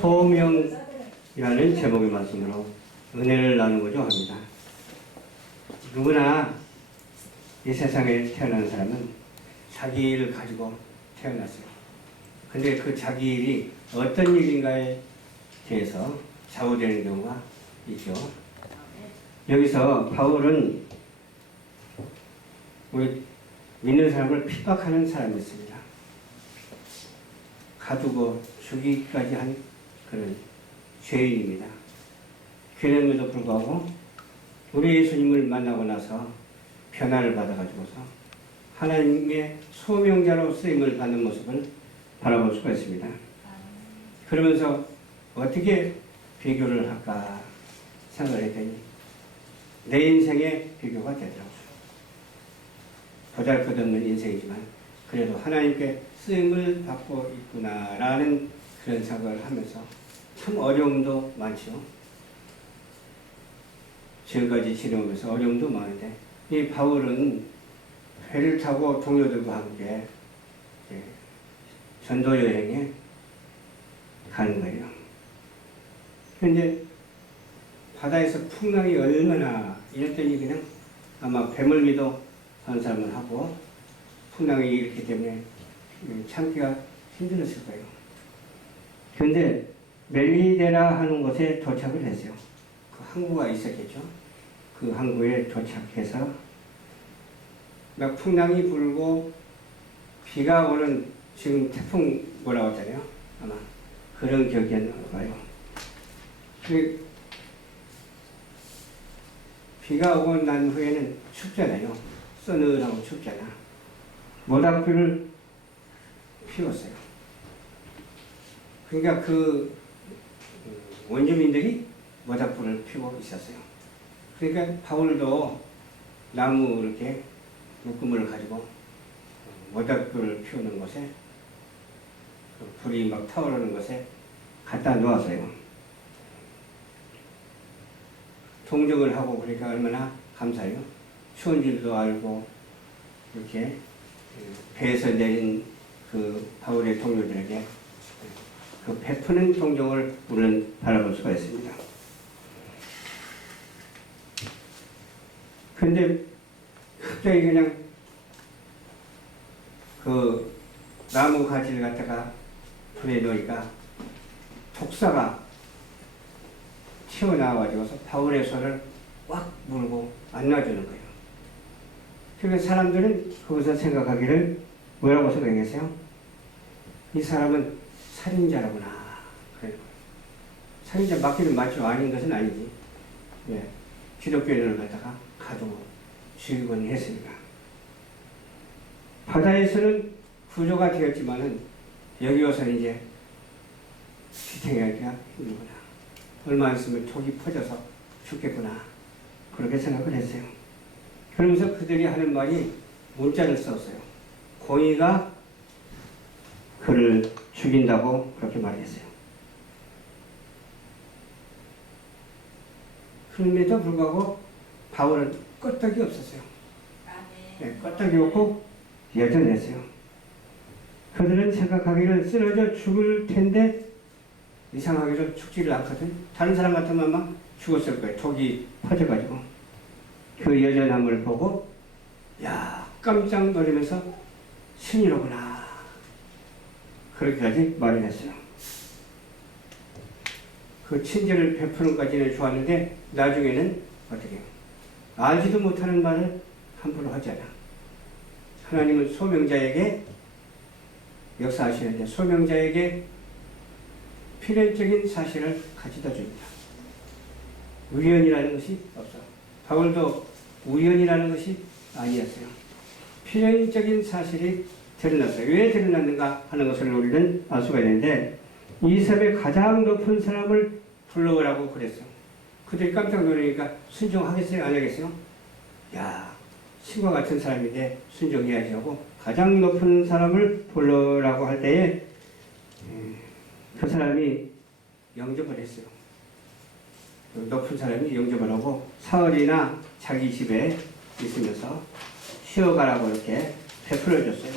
소명이라는 제목의 말씀으로 은혜를 나누고자 합니다. 누구나 이 세상에 태어난 사람은 자기 일을 가지고 태어났어요. 근데 그 자기 일이 어떤 일인가에 대해서 좌우되는 경우가 있죠. 여기서 바울은 우리 믿는 사람을 핍박하는 사람이었습니다. 가두고 죽이기까지 한 그런 죄인입니다. 그럼에도 불구하고 우리 예수님을 만나고 나서 변화를 받아가지고서 하나님의 소명자로 쓰임을 받는 모습을 바라볼 수가 있습니다. 그러면서 어떻게 비교를 할까 생각을 했더니 내 인생의 비교가 되더라고요. 보잘것없는 인생이지만 그래도 하나님께 쓰임을 받고 있구나라는 그런 생각을 하면서 참 어려움도 많죠. 지금까지 지내오면서 어려움도 많은데 이 바울은 배를 타고 동료들과 함께 전도 여행에 가는 거예요. 그런데 바다에서 풍랑이 얼마나 이랬더니 그냥 아마 배멀미도 한 사람은 하고 풍랑이 일으키기 때문에 참기가 힘들었을 거예요. 그런데 멜리데라 하는 곳에 도착을 했어요. 그 항구가 있었겠죠. 그 항구에 도착해서 막 풍랑이 불고 비가 오는 지금 태풍 뭐라고 하잖아요. 아마 그런 기억이 나요. 비가 오고 난 후에는 춥잖아요. 서늘하고 춥잖아. 모닥불을 피웠어요. 그러니까 그 원주민들이 모닥불을 피우고 있었어요. 그러니까 바울도 나무 이렇게 묶음을 가지고 모닥불을 피우는 곳에 불이 막 타오르는 곳에 갖다 놓았어요. 동정을 하고 그러니까 얼마나 감사해요. 추운 줄도 알고 이렇게 배에서 내린 그 바울의 동료들에게 그 베푸는 동정을 우리는 바라볼 수가 있습니다. 근데 갑자기 그냥 그 나무 가지를 갖다가 불에 놓으니까 독사가 튀어나와가지고서 바울의 손을 꽉 물고 안 놔주는 거예요. 그래서 사람들은 거기서 생각하기를 뭐라고 생각했어요? 이 사람은 살인자라구나. 그래요. 살인자 맞기는 맞죠. 아닌 것은 아니지. 예. 기독교인을 갖다가 가두고 죽이곤 했습니다. 바다에서는 구조가 되었지만은 여기 와서는 이제 지탱하기가 힘들구나. 얼마 있으면 톡이 퍼져서 죽겠구나. 그렇게 생각을 했어요. 그러면서 그들이 하는 말이 문자를 썼어요. 공의가 그를 죽인다고 그렇게 말했어요. 그럼에도 불구하고 바울은 껐떡이 없었어요. 네, 껐떡이 없고 여전했어요. 그들은 생각하기를 쓰러져 죽을 텐데 이상하게도 죽지를 않거든. 다른 사람 같으면 아마 죽었을 거예요. 톡이 퍼져가지고. 그 여전함을 보고 야 깜짝 놀라면서 신이로구나. 그렇게까지 말을 했어요. 그 친절을 베푸는 까지는 좋았는데 나중에는 어떻게 해요? 알지도 못하는 말을 함부로 하잖아. 하나님은 소명자에게 역사하시는데 소명자에게 필연적인 사실을 가져다 줍니다. 우연이라는 것이 없어. 바울도 우연이라는 것이 아니었어요. 필연적인 사실이 드러났어요. 왜 드러났는가 하는 것을 우리는 알 수가 있는데 이 섬의 가장 높은 사람을 불러오라고 그랬어요. 그들이 깜짝 놀라니까 순종하겠어요? 안 하겠어요? 야, 신과 같은 사람인데 순종해야지 하고 가장 높은 사람을 불러오라고 할 때에 그 사람이 영접을 했어요. 그 높은 사람이 영접을 하고 사흘이나 자기 집에 있으면서 쉬어가라고 이렇게 베풀어줬어요.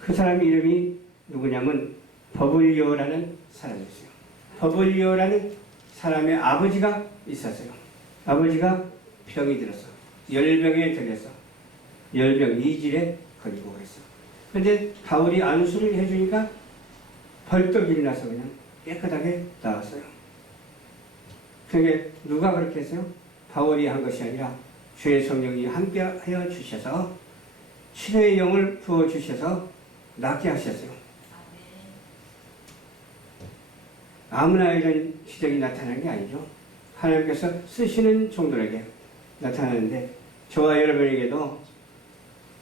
그 사람 이름이 누구냐면 버블리오라는 사람이었어요. 버블리오라는 사람의 아버지가 있었어요. 아버지가 병이 들어서 열병에 걸려서 열병 이질에 걸리고 그랬어. 그런데 바울이 안수를 해주니까 벌떡 일어나서 그냥 깨끗하게 나왔어요. 그게 누가 그렇게 했어요? 바울이 한 것이 아니라 주의 성령이 함께하여 주셔서 치료의 영을 부어주셔서 낫게 하셨어요. 아무나 이런 기적이 나타나는 게 아니죠. 하나님께서 쓰시는 종들에게 나타나는데 저와 여러분에게도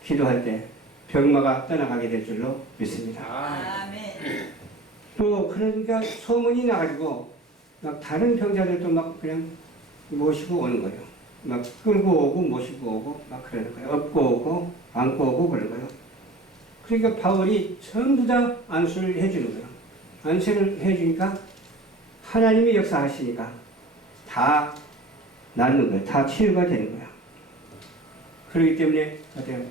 기도할 때 병마가 떠나가게 될 줄로 믿습니다. 아멘. 또 그러니까 소문이 나가지고 막 다른 병자들도 막 그냥 모시고 오는 거예요. 막 끌고 오고 모시고 오고 막 그러는 거예요. 업고 오고 안고 오고 그러는 거예요. 그러니까 바울이 전부 다 안수를 해주는 거예요. 안수를 해주니까 하나님이 역사하시니까 다 낫는 거예요. 다 치유가 되는 거예요. 그렇기 때문에 어때요?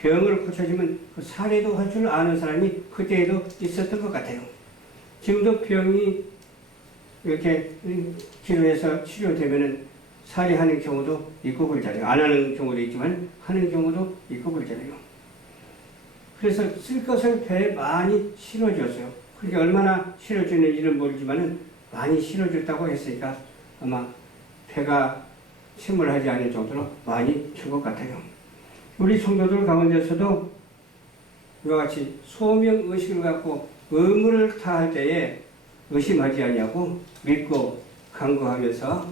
병을 고쳐주면 그 사례도 할 줄 아는 사람이 그때에도 있었던 것 같아요. 지금도 병이 이렇게 치료해서 치료되면은 살해하는 경우도 있고 그러잖아요. 안 하는 경우도 있지만 하는 경우도 있고 그러잖아요. 그래서 쓸 것을 배에 많이 실어줬어요. 그게 얼마나 실어주는지는 모르지만은 많이 실어줬다고 했으니까 아마 배가 침몰하지 않을 정도로 많이 준 것 같아요. 우리 성도들 가운데서도 이와 같이 소명 의식을 갖고 의무를 다할 때에 의심하지 아니하고 믿고 간구하면서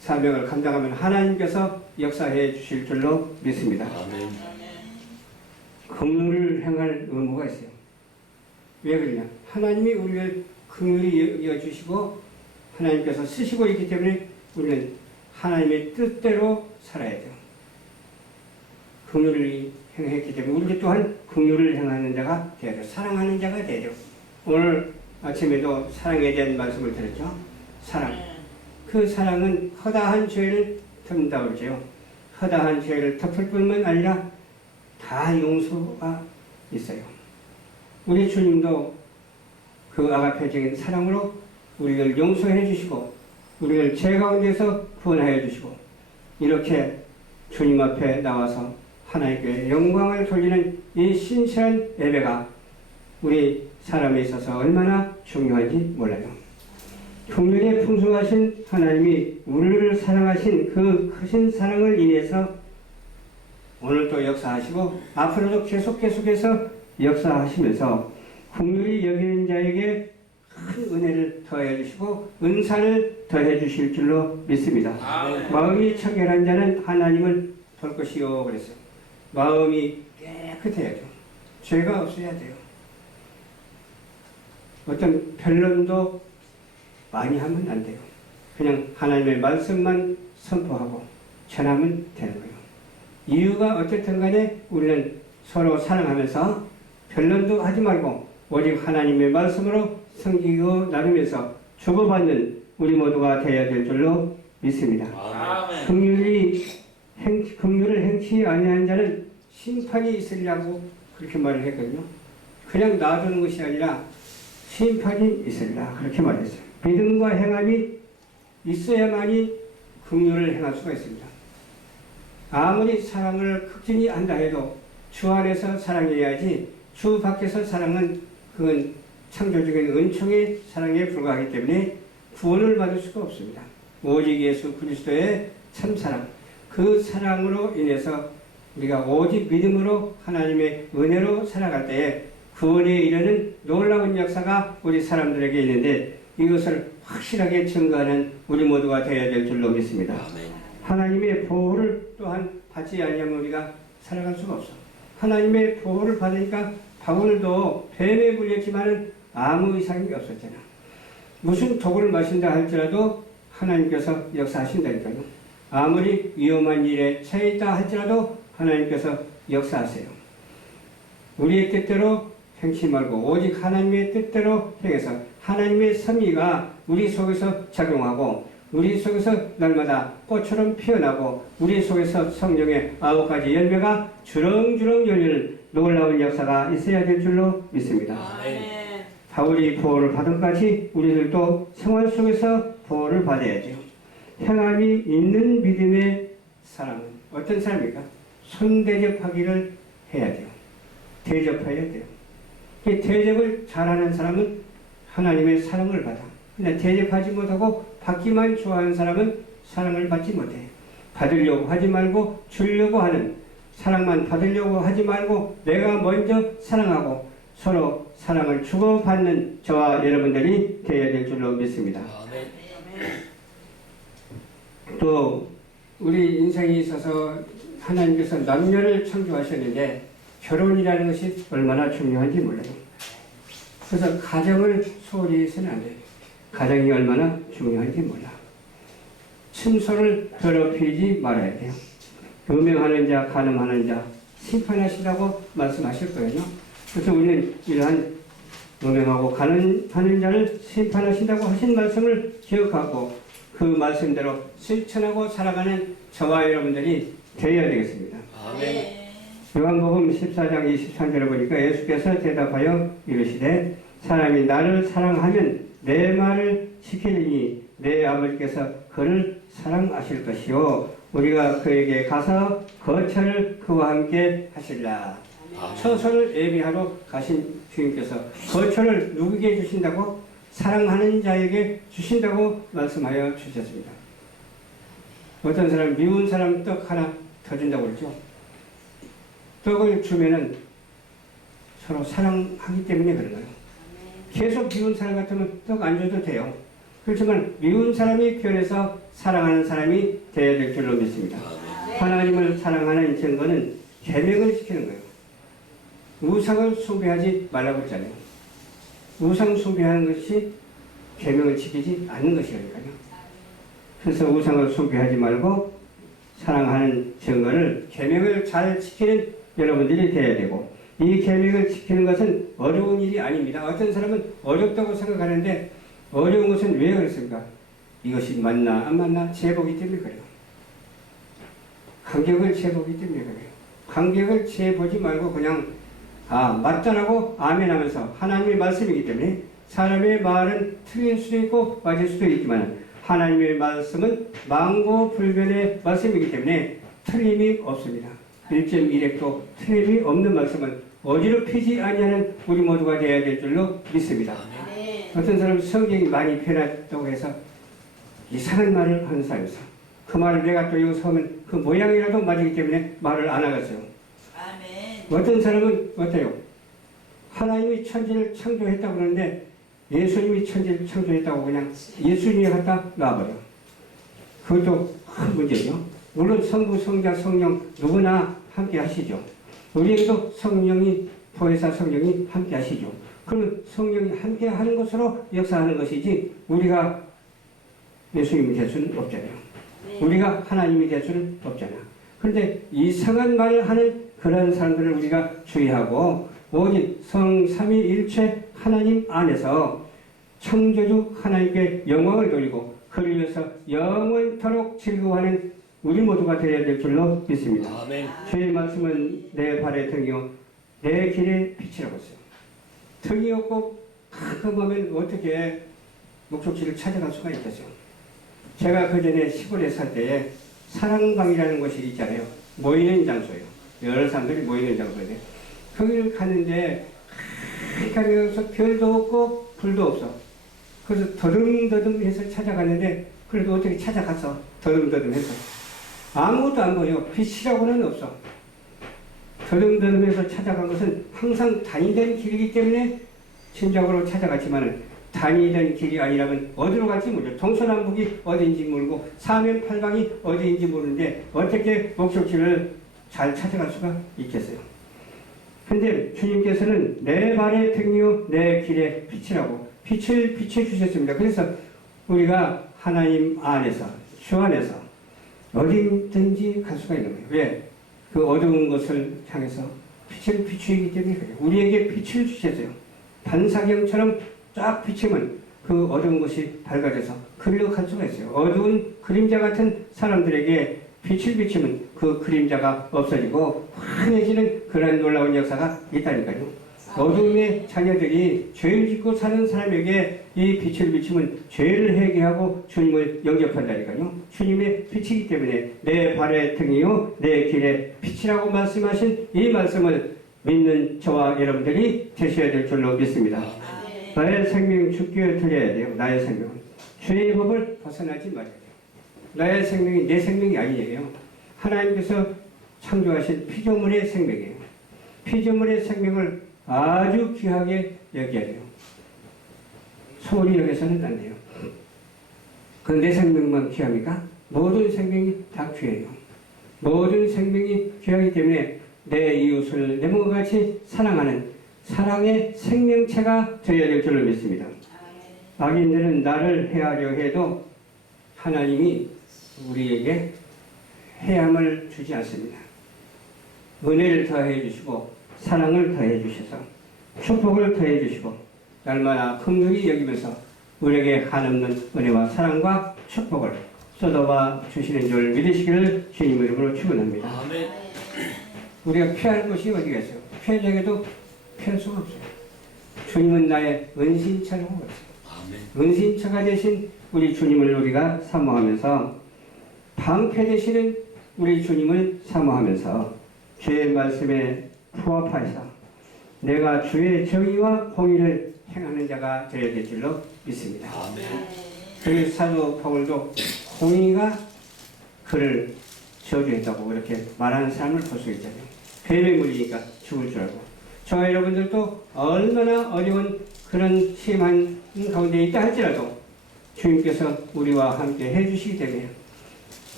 사명을 감당하면 하나님께서 역사해 주실 줄로 믿습니다. 아멘. 긍휼을 행할 의무가 있어요. 왜 그러냐? 하나님이 우리를 긍휼히 여겨주시고 하나님께서 쓰시고 있기 때문에 우리는 하나님의 뜻대로 살아야 돼요. 긍휼을 행했기 때문에 우리 또한 긍휼을 행하는 자가 되어야 돼요. 사랑하는 자가 되어야 돼요. 오늘 아침에도 사랑에 대한 말씀을 드렸죠. 사랑. 그 사랑은 허다한 죄를 덮는다고 그러죠. 허다한 죄를 덮을 뿐만 아니라 다 용서가 있어요. 우리 주님도 그 아가페적인 사랑으로 우리를 용서해 주시고 우리를 죄 가운데서 구원하여 주시고 이렇게 주님 앞에 나와서 하나님께 영광을 돌리는 이 신실한 예배가 우리 사람에 있어서 얼마나 중요한지 몰라요. 긍휼에 풍성하신 하나님이 우리를 사랑하신 그 크신 사랑을 인해서 오늘도 역사하시고 앞으로도 계속해서 역사하시면서 긍휼히 여기는 자에게 큰 은혜를 더해 주시고 은사를 더해 주실 줄로 믿습니다. 마음이 청결한 자는 하나님을 볼 것이요 그랬어요. 마음이 깨끗해야죠. 죄가 없어야 돼요. 어떤 변론도 많이 하면 안 돼요. 그냥 하나님의 말씀만 선포하고 전하면 되는 거예요. 이유가 어쨌든 간에 우리는 서로 사랑하면서 변론도 하지 말고 오직 하나님의 말씀으로 섬기고 나누면서 주고받는 우리 모두가 되어야 될 줄로 믿습니다. 아멘. 긍휼을 행치 아니한 자는 심판이 있으리라고 그렇게 말을 했거든요. 그냥 놔두는 것이 아니라 심판이 있으리라 그렇게 말했어요. 믿음과 행함이 있어야만이 긍휼을 행할 수가 있습니다. 아무리 사랑을 극진히 한다 해도 주 안에서 사랑해야지 주 밖에서 사랑은 그건 창조적인 은총의 사랑에 불과하기 때문에 구원을 받을 수가 없습니다. 오직 예수 그리스도의 참사랑 그 사랑으로 인해서 우리가 오직 믿음으로 하나님의 은혜로 살아갈 때에 구원에 이르는 놀라운 역사가 우리 사람들에게 있는데 이것을 확실하게 증거하는 우리 모두가 되어야 될 줄로 믿습니다. 하나님의 보호를 또한 받지 아니하면 우리가 살아갈 수가 없어. 하나님의 보호를 받으니까 바울도 뱀에 물렸지만 아무 이상이 없었잖아. 무슨 독을 마신다 할지라도 하나님께서 역사하신다니까요. 아무리 위험한 일에 처해 있다 할지라도 하나님께서 역사하세요. 우리의 뜻대로 행치 말고 오직 하나님의 뜻대로 행해서 하나님의 섭리가 우리 속에서 작용하고 우리 속에서 날마다 꽃처럼 피어나고 우리 속에서 성령의 9가지 열매가 주렁주렁 열리는 놀라운 역사가 있어야 될 줄로 믿습니다. 바울이 보호를 받은 같이 우리들도 생활 속에서 보호를 받아야죠. 행함이 있는 믿음의 사람은 어떤 사람입니까? 손대접하기를 해야 돼요. 대접해야 돼요. 이 대접을 잘하는 사람은 하나님의 사랑을 받아. 그냥 대접하지 못하고 받기만 좋아하는 사람은 사랑을 받지 못해. 받으려고 하지 말고 주려고 하는, 사랑만 받으려고 하지 말고 내가 먼저 사랑하고 서로 사랑을 주고받는 저와 여러분들이 되어야 될 줄로 믿습니다. 또 우리 인생에 있어서 하나님께서 남녀를 창조하셨는데 결혼이라는 것이 얼마나 중요한지 몰라요. 그래서 가정을 소홀히 해서는 안 돼요. 가정이 얼마나 중요한지 몰라. 친손을 더럽히지 말아야 돼요. 음행하는 자, 간음하는 자 심판하시라고 말씀하실 거예요. 그래서 우리는 이러한 음행하고 간음하는 자를 심판하신다고 하신 말씀을 기억하고 그 말씀대로 실천하고 살아가는 저와 여러분들이 되어야 되겠습니다. 아멘. 요한복음 14장 23절에 보니까 예수께서 대답하여 이르시되 사람이 나를 사랑하면 내 말을 지키리니 내 아버지께서 그를 사랑하실 것이요 우리가 그에게 가서 거처를 그와 함께 하실라. 처소를 예비하러 가신 주님께서 거처를 누구에게 주신다고? 사랑하는 자에게 주신다고 말씀하여 주셨습니다. 어떤 사람 미운 사람 떡 하나 더 준다고 그러죠. 떡을 주면은 서로 사랑하기 때문에 그런 거예요. 계속 미운 사람 같으면 떡 안 줘도 돼요. 그렇지만 미운 사람이 변해서 사랑하는 사람이 되어야 될 줄로 믿습니다. 하나님을 사랑하는 증거는 계명을 지키는 거예요. 우상을 숭배하지 말라고 했잖아요. 우상 숭배하는 것이 계명을 지키지 않는 것이니까요. 그래서 우상을 숭배하지 말고 사랑하는 증거를 계명을 잘 지키는 여러분들이 되어야 되고 이 계명을 지키는 것은 어려운 일이 아닙니다. 어떤 사람은 어렵다고 생각하는데 어려운 것은 왜 그렇습니까? 이것이 맞나 안 맞나 재보기 때문에 그래요. 간격을 재보기 때문에 그래요. 간격을 재보지 말고 그냥 맞다라고 아멘 하면서 하나님의 말씀이기 때문에 사람의 말은 틀릴 수도 있고 맞을 수도 있지만 하나님의 말씀은 망고불변의 말씀이기 때문에 틀림이 없습니다. 1.1핵도 틀림이 없는 말씀은 어지럽히지 아니하는 우리 모두가 되어야 될 줄로 믿습니다. 어떤 사람은 성경이 많이 변했다고 해서 이상한 말을 하는 사람이 있어. 그 말을 내가 또 여기서 하면 그 모양이라도 맞기 때문에 말을 안 하겠어요. 어떤 사람은 어때요? 하나님이 천지를 창조했다고 그러는데 예수님이 천지를 창조했다고 그냥 예수님이 갖다 놔버려. 그것도 큰 문제죠. 물론 성부, 성자, 성령 누구나 함께 하시죠. 우리에게도 성령이 보혜사 성령이 함께 하시죠. 그러면 성령이 함께 하는 것으로 역사하는 것이지 우리가 예수님이 될 수는 없잖아요. 우리가 하나님이 될 수는 없잖아요. 그런데 이상한 말을 하는 그런 사람들을 우리가 주의하고 오직 성삼위일체 하나님 안에서 창조주 하나님께 영광을 돌리고 그를 위해서 영원토록 즐거워하는 우리 모두가 되어야 될 줄로 믿습니다. 아멘. 주의 말씀은 내 발의 등이요 내 길의 빛이라고 했어요. 등이 없고 가끔 하면 어떻게 목적지를 찾아갈 수가 있겠어요. 제가 그 전에 시골에 살 때에 사랑방이라는 곳이 있잖아요. 모이는 장소예요. 여러 사람들이 모이는 장소인데 거기를 갔는데 한가운데서 별도 없고 불도 없어. 그래서 더듬더듬해서 찾아갔는데 그래도 어떻게 찾아가서 더듬더듬해서 아무것도 안 보여. 빛이라고는 없어. 더듬더듬해서 찾아간 것은 항상 다니던 길이기 때문에 진작으로 찾아갔지만 다니던 길이 아니라면 어디로 갈지 모르죠. 동서남북이 어디인지 모르고 사면팔방이 어디인지 모르는데 어떻게 목적지를 잘 찾아갈 수가 있겠어요. 근데 주님께서는 내 발의 등이요 내 길의 빛이라고 빛을 비춰주셨습니다. 그래서 우리가 하나님 안에서 주 안에서 어디든지 갈 수가 있는 거예요. 왜? 그 어두운 것을 향해서 빛을 비추기 때문에 그래요. 우리에게 빛을 주셨어요. 반사경처럼 쫙 비치면 그 어두운 것이 밝아져서 그리로 갈 수가 있어요. 어두운 그림자 같은 사람들에게 빛을 비치면 그 그림자가 없어지고 환해지는 그런 놀라운 역사가 있다니까요. 어둠의 자녀들이 죄를 짓고 사는 사람에게 이 빛을 비추면 죄를 회개하고 주님을 영접한다니까요. 주님의 빛이기 때문에 내 발의 등이요 내 길의 빛이라고 말씀하신 이 말씀을 믿는 저와 여러분들이 되셔야 될 줄로 믿습니다. 나의 생명 주께 드려야 돼요. 나의 생명은 죄의 법을 벗어나지 말아야 돼요. 나의 생명이 내 생명이 아니에요. 하나님께서 창조하신 피조물의 생명이에요. 피조물의 생명을 아주 귀하게 여겨야 돼요. 소홀히 여겨서는 안 돼요. 그 내 생명만 귀합니까? 모든 생명이 다 귀해요. 모든 생명이 귀하기 때문에 내 이웃을 내 몸과 같이 사랑하는 사랑의 생명체가 되어야 될 줄을 믿습니다. 악인들은 나를 해하려 해도 하나님이 우리에게 해함을 주지 않습니다. 은혜를 더해 주시고 사랑을 더해 주셔서 축복을 더해 주시고 날마다 긍휼히 여기면서 우리에게 한없는 은혜와 사랑과 축복을 쏟아와 주시는 줄 믿으시기를 주님 이름으로 축원합니다. 아멘. 우리가 피할 곳이 어디가 있어요? 피하려고 피할 수가 없어요. 주님은 나의 은신처라고 그랬어요. 은신처가 되신 우리 주님을 우리가 사모하면서 방패 되시는 우리 주님을 사모하면서 주의 말씀에 부합하여서 내가 주의 정의와 공의를 행하는 자가 되어야 될 줄로 믿습니다. 그래서 사도 바울도 공의가 그를 저주했다고 그렇게 말하는 사람을 볼 수 있잖아요. 뱀에 물리니까 죽을 줄 알고. 저와 여러분들도 얼마나 어려운 그런 심한 가운데 있다 할지라도 주님께서 우리와 함께 해주시기 때문에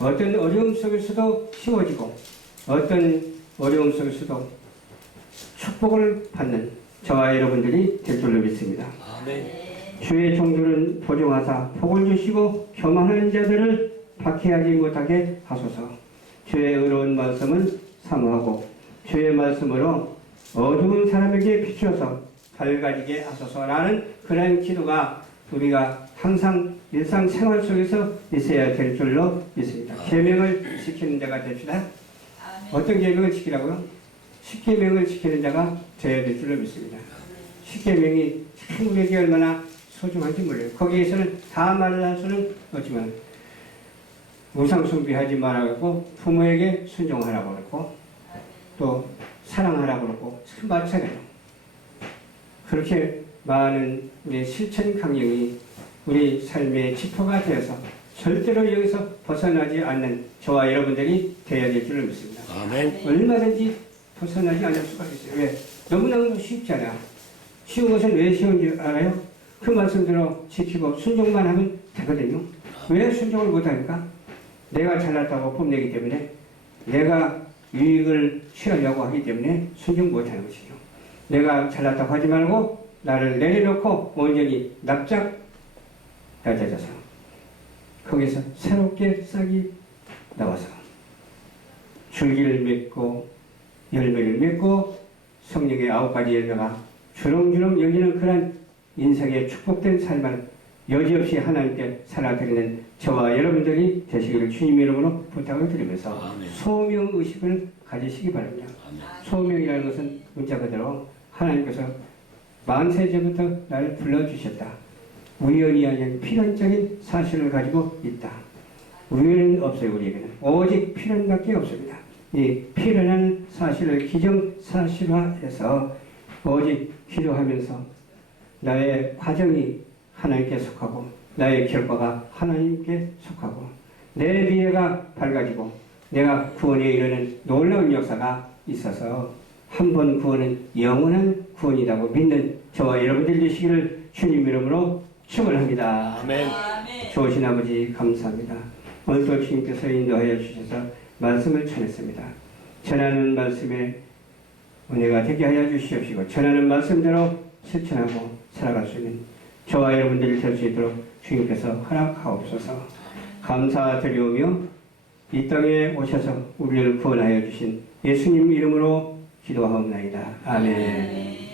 어떤 어려움 속에서도 쉬워지고 어떤 어려움 속에서도 축복을 받는 저와 여러분들이 될 줄로 믿습니다. 아멘. 주의 종들은 보증하사 복을 주시고 교만한 자들을 박해하지 못하게 하소서. 주의 의로운 말씀을 사모하고 주의 말씀으로 어두운 사람에게 비추어서 밝아지게 하소서라는 그런 기도가 우리가 항상 일상생활 속에서 있어야 될 줄로 믿습니다. 계명을 지키는 자가 됩시다. 어떤 계명을 지키라고요? 십계명을 지키는 자가 되어야 될 줄로 믿습니다. 십계명이 참 우리에게 얼마나 소중한지 몰라요. 거기에서는 다 말을 할 수는 없지만 우상 숭배하지 말라고 부모에게 순종하라고 그랬고 또 사랑하라고 그러고 참 많잖아요. 그렇게 많은 우리 실천 강령이 우리 삶의 지표가 되어서 절대로 여기서 벗어나지 않는 저와 여러분들이 되어야 될 줄로 믿습니다. 아멘. 얼마든지 벗어나지 않을 수가 있어요. 왜? 너무너무 쉽잖아요. 쉬운 것은 왜 쉬운 줄 알아요? 그 말씀대로 지키고 순종만 하면 되거든요. 왜 순종을 못합니까? 내가 잘났다고 뽐내기 때문에 내가 유익을 취하려고 하기 때문에 순종 못하는 것이죠. 내가 잘났다고 하지 말고 나를 내려놓고 온전히 납작 낮아져서 거기서 새롭게 싹이 나와서 줄기를 맺고 열매를 맺고 성령의 9가지 열매가 주렁주렁 열리는 그런 인생의 축복된 삶을 여지없이 하나님께 살아드리는 저와 여러분들이 되시기를 주님 이름으로 부탁을 드리면서 아멘. 소명의식을 가지시기 바랍니다. 아멘. 소명이라는 것은 문자 그대로 하나님께서 만세전부터 나를 불러주셨다. 우연이 아닌 필연적인 사실을 가지고 있다. 우연은 없어요. 우리에게는 오직 필연밖에 없습니다. 이 필연한 사실을 기정사실화해서 오직 기도하면서 나의 과정이 하나님께 속하고 나의 결과가 하나님께 속하고 내 미래가 밝아지고 내가 구원에 이르는 놀라운 역사가 있어서 한 번 구원은 영원한 구원이라고 믿는 저와 여러분들 되시기를 주님 이름으로 축원합니다. 아멘. 좋으신 아버지 감사합니다. 오늘도 주님께서 인도하여 주셔서 말씀을 전했습니다. 전하는 말씀에 은혜가 되게 하여 주시옵시고 전하는 말씀대로 실천하고 살아갈 수 있는 저와 여러분들이 될 수 있도록 주님께서 허락하옵소서. 감사드리오며 이 땅에 오셔서 우리를 구원하여 주신 예수님 이름으로 기도하옵나이다. 아멘.